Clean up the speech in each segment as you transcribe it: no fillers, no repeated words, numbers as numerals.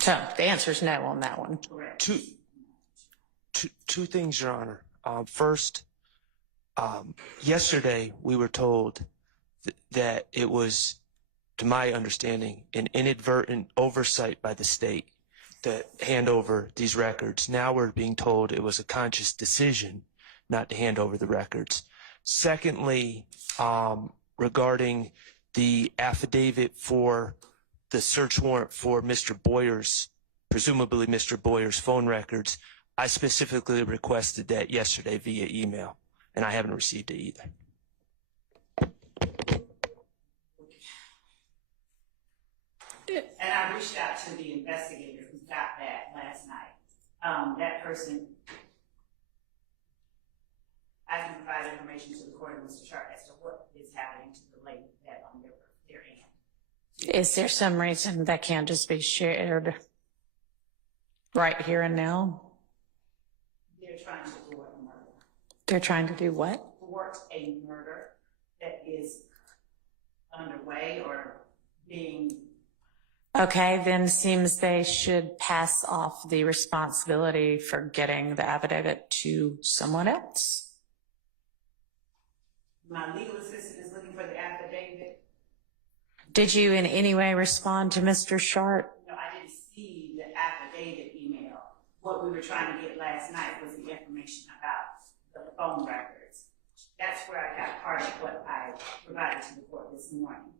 So the answer is no on that one. Correct. Two things, Your Honor. First, yesterday we were told that it was, to my understanding, an inadvertent oversight by the state to hand over these records. Now we're being told it was a conscious decision not to hand over the records. Secondly, regarding the affidavit for the search warrant for Mr. Boyer's, presumably Mr. Boyer's phone records, I specifically requested that yesterday via email, and I haven't received it either. And I reached out to the investigator who got that last night. That person, I can provide information to the court and Mr. Sharp as to what is happening to the lady that on their end. Is there some reason that can't just be shared right here and now? They're trying to thwart a murder. They're trying to do what? Thwart a murder that is underway or being. Okay, then seems they should pass off the responsibility for getting the affidavit to someone else. My legal assistant is looking for the affidavit. Did you in any way respond to Mr. Sharp? No, I didn't see the affidavit email. What we were trying to get last night was the information about the phone records. That's where I got part of what I provided to the court this morning.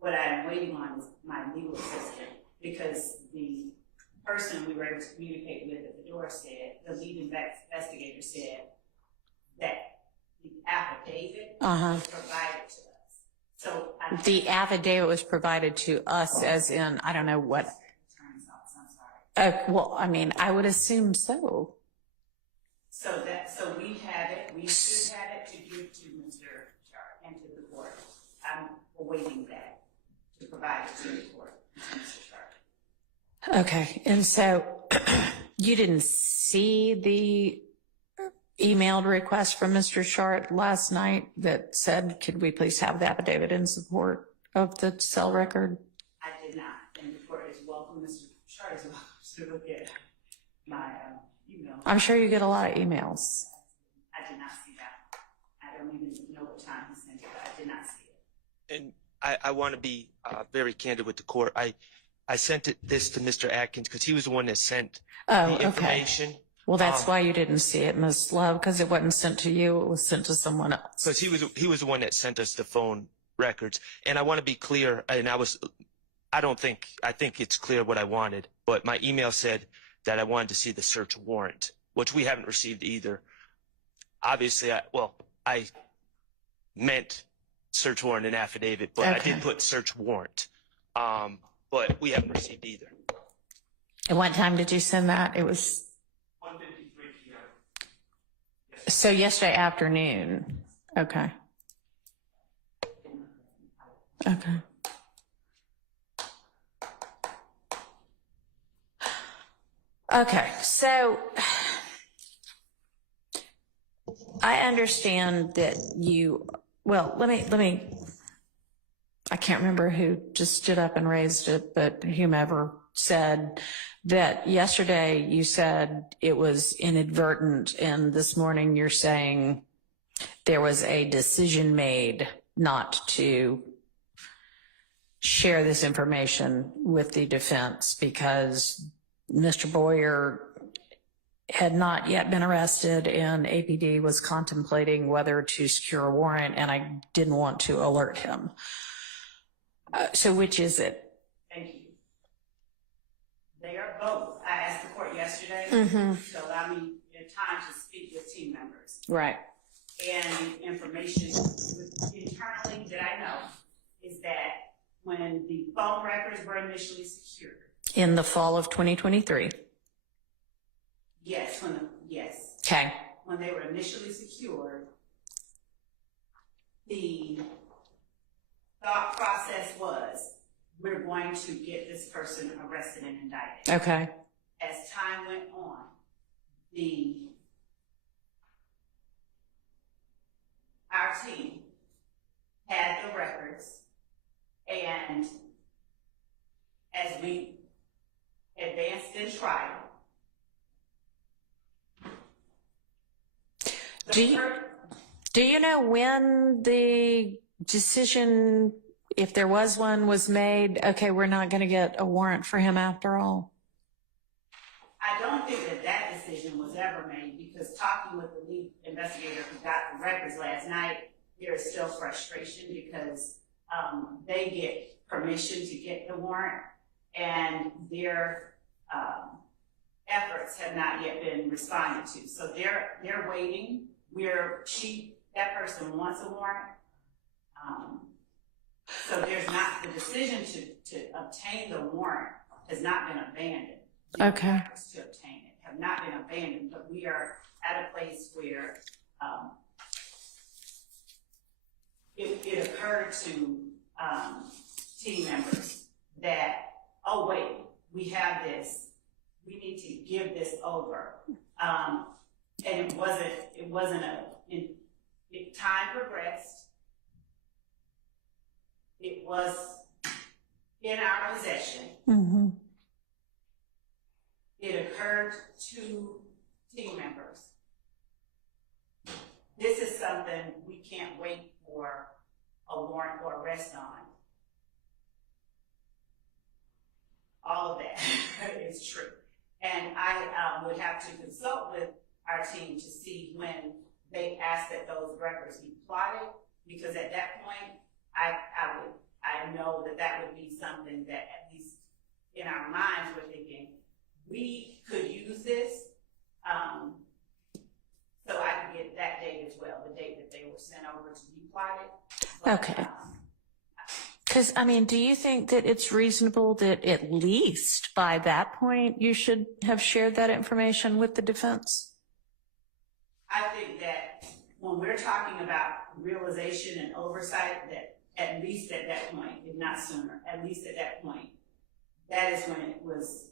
What I'm waiting on is my legal assistant, because the person we were able to communicate with at the door said, the lead investigator said that the affidavit was provided to us. So the affidavit was provided to us as in, I don't know what. I'm sorry. Well, I mean, I would assume so. So we have it, we should have it to give to Mr. Sharp and to the court. I'm awaiting that to provide it to the court, Mr. Sharp. Okay, and so you didn't see the emailed request from Mr. Sharp last night that said, could we please have the affidavit in support of the cell record? I did not, and the court is welcome, Mr. Sharp is welcome to look at my email. I'm sure you get a lot of emails. I did not see that. I don't even know what time he sent it, but I did not see it. And I want to be very candid with the court. I sent this to Mr. Atkins because he was the one that sent the information. Well, that's why you didn't see it, Ms. Love, because it wasn't sent to you. It was sent to someone else. Because he was the one that sent us the phone records. And I want to be clear, and I think it's clear what I wanted, but my email said that I wanted to see the search warrant, which we haven't received either. Obviously, I meant search warrant and affidavit, but I did put search warrant. But we haven't received either. At what time did you send that? It was 1:53 p.m. So yesterday afternoon. Okay. Okay. Okay, so I understand that let me, I can't remember who just stood up and raised it, but whomever said that yesterday you said it was inadvertent, and this morning you're saying there was a decision made not to share this information with the defense because Mr. Boyer had not yet been arrested and APD was contemplating whether to secure a warrant, and I didn't want to alert him. So which is it? Thank you. They are both. I asked the court yesterday to allow me time to speak with team members. Right. And the information internally that I know is that when the phone records were initially secured. In the fall of 2023. Yes, Okay. When they were initially secured, the thought process was, we're going to get this person arrested and indicted. Okay. As time went on, our team had the records, and as they advanced in trial. Do you know when the decision, if there was one, was made, okay, we're not going to get a warrant for him after all? I don't think that that decision was ever made, because talking with the lead investigator who got the records last night, there is still frustration because they get permission to get the warrant, and their efforts have not yet been responded to. So they're waiting. That person wants a warrant. So there's not, the decision to obtain the warrant has not been abandoned. The Okay. efforts to obtain it have not been abandoned, but we are at a place where it occurred to team members that, oh wait, we have this, we need to give this over. And time progressed. It was in our possession. Mm-hmm. It occurred to team members. This is something we can't wait for a warrant or arrest on. All of that is true. And I would have to consult with our team to see when they asked that those records be plotted, because at that point, I know that would be something that, at least in our minds, we're thinking, we could use this, so I could get that date as well, the date that they were sent over to be plotted. But, Okay. Because, I mean, do you think that it's reasonable that at least by that point you should have shared that information with the defense? I think that when we're talking about realization and oversight, that at least at that point, if not sooner, at least at that point, that is when it was,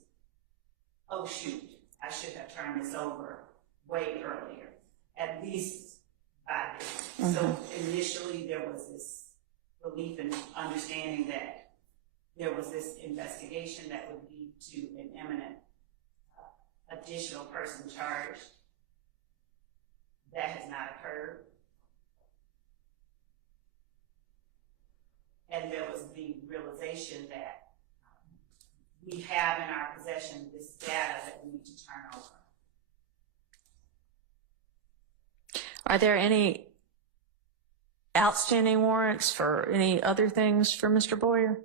oh shoot, I should have turned this over way earlier, at least by then. So initially there was this belief and understanding that there was this investigation that would lead to an imminent additional person charged. That has not occurred. And there was the realization that we have in our possession this data that we need to turn over. Are there any outstanding warrants for any other things for Mr. Boyer?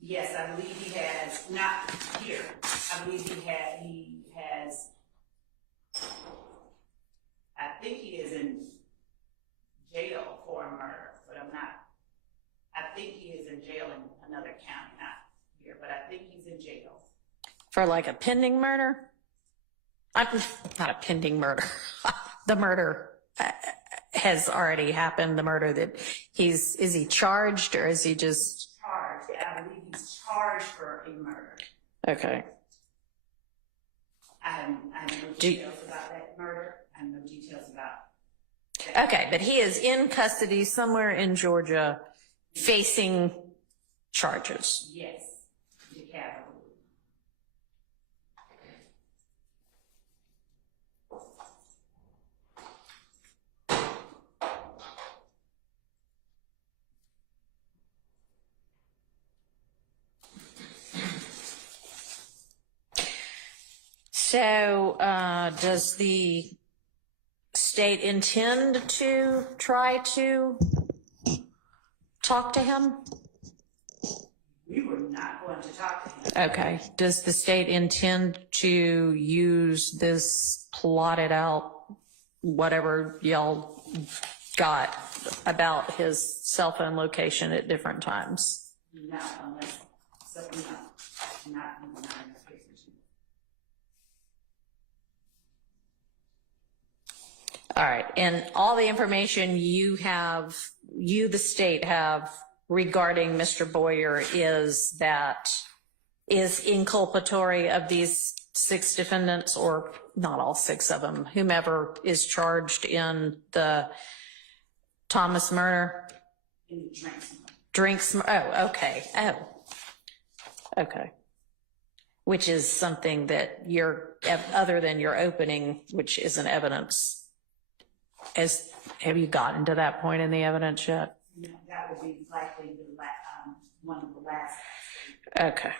Yes, I believe he has, not here, I believe he has, I think he is in jail for a murder, but I think he is in jail in another county, not here, but I think he's in jail. For like a pending murder? Not a pending murder. The murder has already happened, the murder that is he charged or is he just? Charged, I believe he's charged for a murder. Okay. I have no details about that murder. I have no details about that. Okay, but he is in custody somewhere in Georgia facing charges. Yes, the capital. So, does the state intend to try to talk to him? We were not going to talk to him. Okay. Does the state intend to use this plotted out, whatever y'all got about his cell phone location at different times? No, unless, so no, not in this case. All right. And all the information you, the state, have regarding Mr. Boyer is inculpatory of these 6 defendants, or not all 6 of them, whomever is charged in the Thomas murder? In the drinks. Oh, okay. Oh, okay. which is something that you're, other than your opening, which isn't evidence. Have you gotten to that point in the evidence yet? No, that would be likely one of the last. Okay.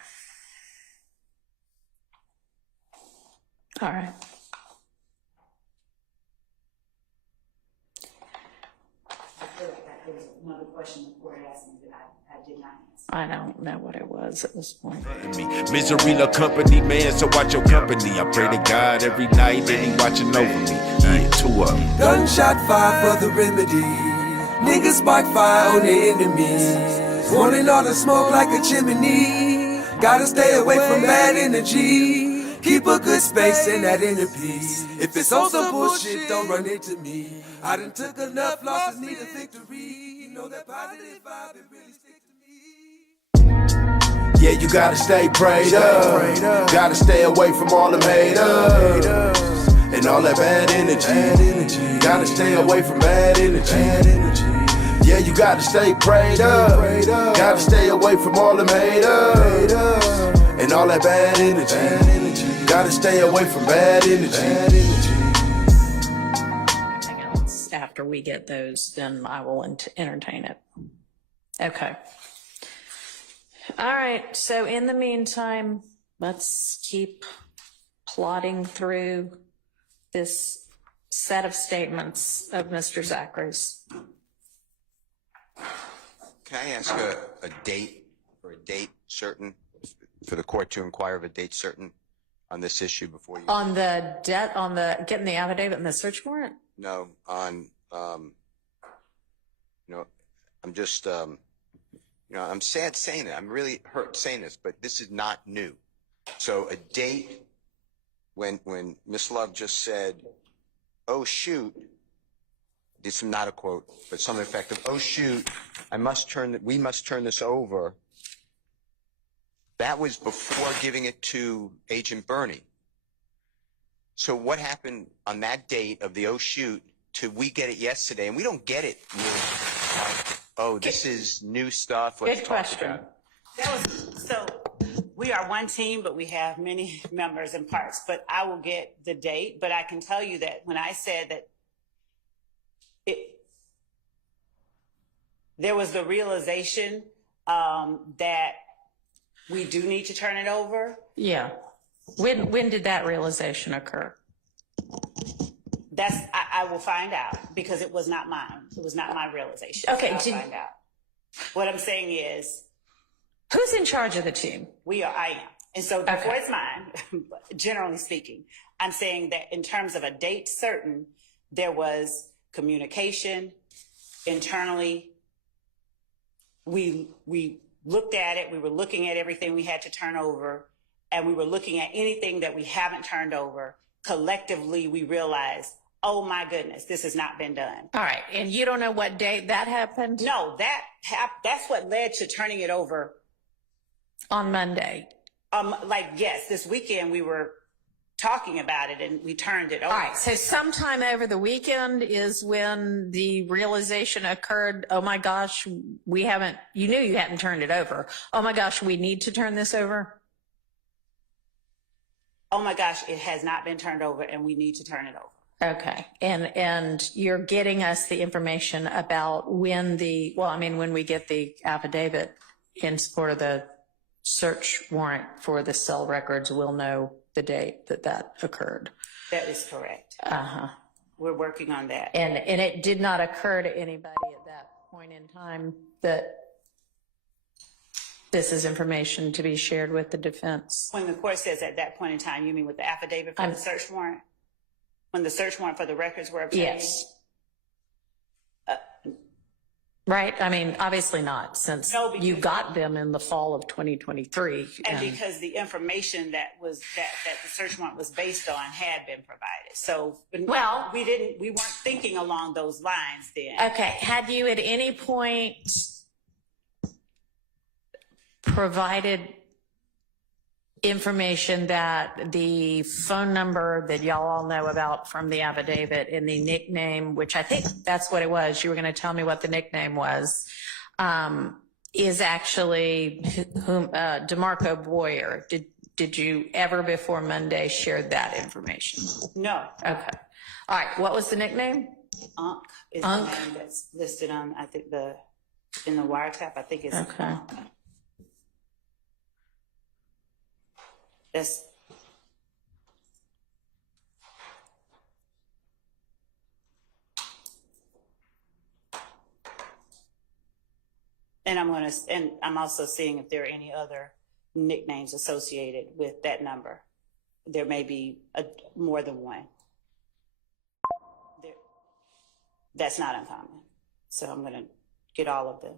All right. I feel like that was another question the court asked me that I did not answer. I don't know what it was at this point. Misery love company, man, so watch your company. I pray to God every night that he watching over me. Yeah, 2 up. Gunshot fire for the remedy. Niggas spark fire on their enemies. Wanting all the smoke like a chimney. Gotta stay away from bad energy. Keep a good space in that inner peace. If it's on some bullshit, don't run into me. I done took enough losses, need a victory. You know that positive vibe, it really sticks to me. Yeah, you gotta stay prayed up. Gotta stay away from all the haters and all that bad energy. Gotta stay away from bad energy. Yeah, you gotta stay prayed up. Gotta stay away from all the haters and all that bad energy. Gotta stay away from bad energy. After we get those, then I will entertain it. Okay. All right. So in the meantime, let's keep plodding through this set of statements of Mr. Zachary's. Can I ask a date certain for the court to inquire of a date certain on this issue before you? On the debt, on the getting the affidavit and the search warrant? No, on, I'm just, I'm sad saying it. I'm really hurt saying this, but this is not new. So a date when Miss Love just said, oh, shoot, this is not a quote, but some effect of, oh, shoot, we must turn this over. That was before giving it to Agent Bernie. So what happened on that date of the oh shoot to we get it yesterday, and we don't get it new. Like, oh, this is new stuff. Let's Good talk question. about it. So we are one team, but we have many members and parts. But I will get the date. But I can tell you that when I said that there was the realization that we do need to turn it over. Yeah. When did that realization occur? I will find out because it was not mine. It was not my realization. Okay, I'll find out. What I'm saying is, who's in charge of the team? I am. And so before Okay. it's mine, generally speaking, I'm saying that in terms of a date certain, there was communication internally. We looked at it. We were looking at everything we had to turn over, and we were looking at anything that we haven't turned over. Collectively, we realized, oh my goodness, this has not been done. All right. And you don't know what date that happened? No, that's what led to turning it over. On Monday. Yes, this weekend we were talking about it and we turned it over. All right. So sometime over the weekend is when the realization occurred. Oh my gosh, you knew you hadn't turned it over. Oh my gosh, we need to turn this over. Oh my gosh, it has not been turned over and we need to turn it over. Okay. And you're getting us the information about when we get the affidavit in support of the search warrant for the cell records, we'll know the date that occurred. That is correct. Uh-huh. We're working on that. And it did not occur to anybody at that point in time that this is information to be shared with the defense. When the court says at that point in time, you mean with the affidavit for the search warrant? When the search warrant for the records were obtained? Yes. Right? I mean, obviously not, since you got them in the fall of 2023. And because the information that the search warrant was based on had been provided. So we weren't thinking along those lines then. Okay. Had you at any point provided information that the phone number that y'all all know about from the affidavit and the nickname, which I think that's what it was, you were going to tell me what the nickname was, is actually DeMarco Boyer. did you ever before Monday share that information? No, Okay. All right. What was the nickname? Unk is Unk. the name that's listed on, I think in the wiretap, I think it's Okay. Unk. That's, and I'm also seeing if there are any other nicknames associated with that number. There may be more than one. That's not uncommon. So I'm going to get all of the